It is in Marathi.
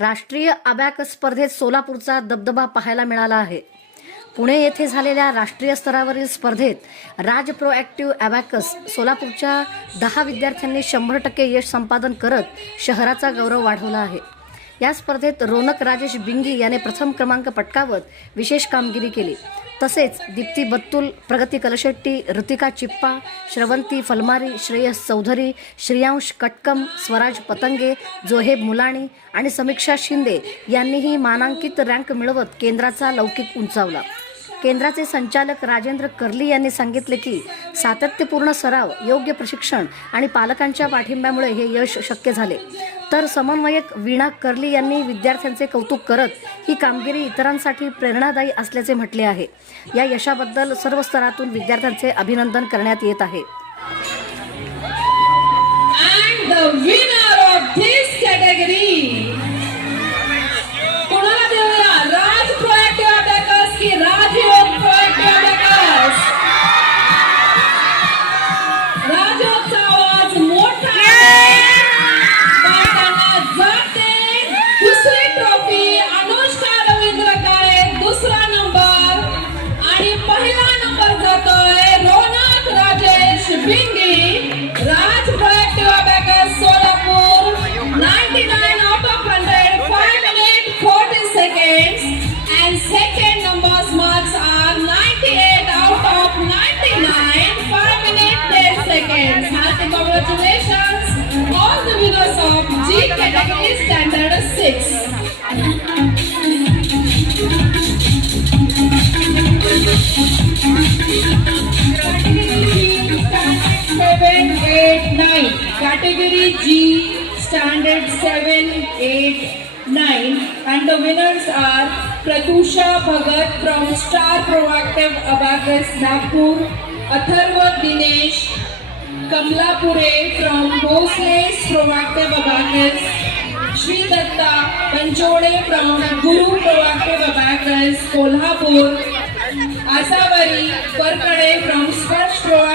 राष्ट्रीय अबॅकस स्पर्धेत सोलापूरचा दबदबा पाहायला मिळाला आहे. पुणे येथे झालेल्या राष्ट्रीय स्तरावरील स्पर्धेत राज प्रो ॲक्टिव्ह अबॅकस सोलापूरच्या 10 विद्यार्थ्यांनी 100% यश संपादन करत शहराचा गौरव वाढवला आहे. या स्पर्धेत रोनक राजेश बिंगी याने प्रथम क्रमांक पटकावत विशेष कामगिरी केली. तसेच दीप्ती बत्तुल, प्रगती कलशेट्टी, ऋतिका चिप्पा, श्रवंती फलमारी, श्रेयस चौधरी, श्रेयांश कटकम, स्वराज पतंगे, जोहेब मुलाणी आणि समीक्षा शिंदे यांनीही मानांकित रँक मिळवत केंद्राचा लौकिक उंचावला. केंद्राचे संचालक राजेंद्र कर्ली यांनी सांगितले की सातत्यपूर्ण सराव, योग्य प्रशिक्षण आणि पालकांच्या पाठिंब्यामुळे हे यश शक्य झाले. तर समन्वयक वीणा कर्ली यांनी विद्यार्थ्यांचे कौतुक करत ही कामगिरी इतरांसाठी प्रेरणादायी असल्याचे म्हटले आहे. या यशाबद्दल सर्व स्तरातून विद्यार्थ्यांचे अभिनंदन करण्यात येत आहे. And the winner of this category, कोणाला देऊया? राज प्रोएक्टिव्ह अबॅकस की राजयोग प्रोएक्टिव्ह अबॅकस? राजयोगचा आवाज मोठा आहे. पाहताना जाते दुसरी ट्रॉफी अनुष्का रवींद्र काळे, दुसरा नंबर, आणि पहिला नंबर जातोय Ronak Rajesh Bingi, Raj proactive abacus Solapur. 99 out of 100, 5 minutes 40 seconds, and second number's marks are 98 out of 99, 5 minutes 10 seconds. Hearty congratulations all the winners of G category standard 6. Category G standard 7, 8, 9, and the winners are Pratusha Bhagat from Star Proactive Abacus Nagpur, Atharva Dinesh Kamlapure from Bhosle's Proactive Abacus, Shri Datta Panchode from Guru Proactive Abacus Kolhapur, Asavari Parkade from Sparsh Proactive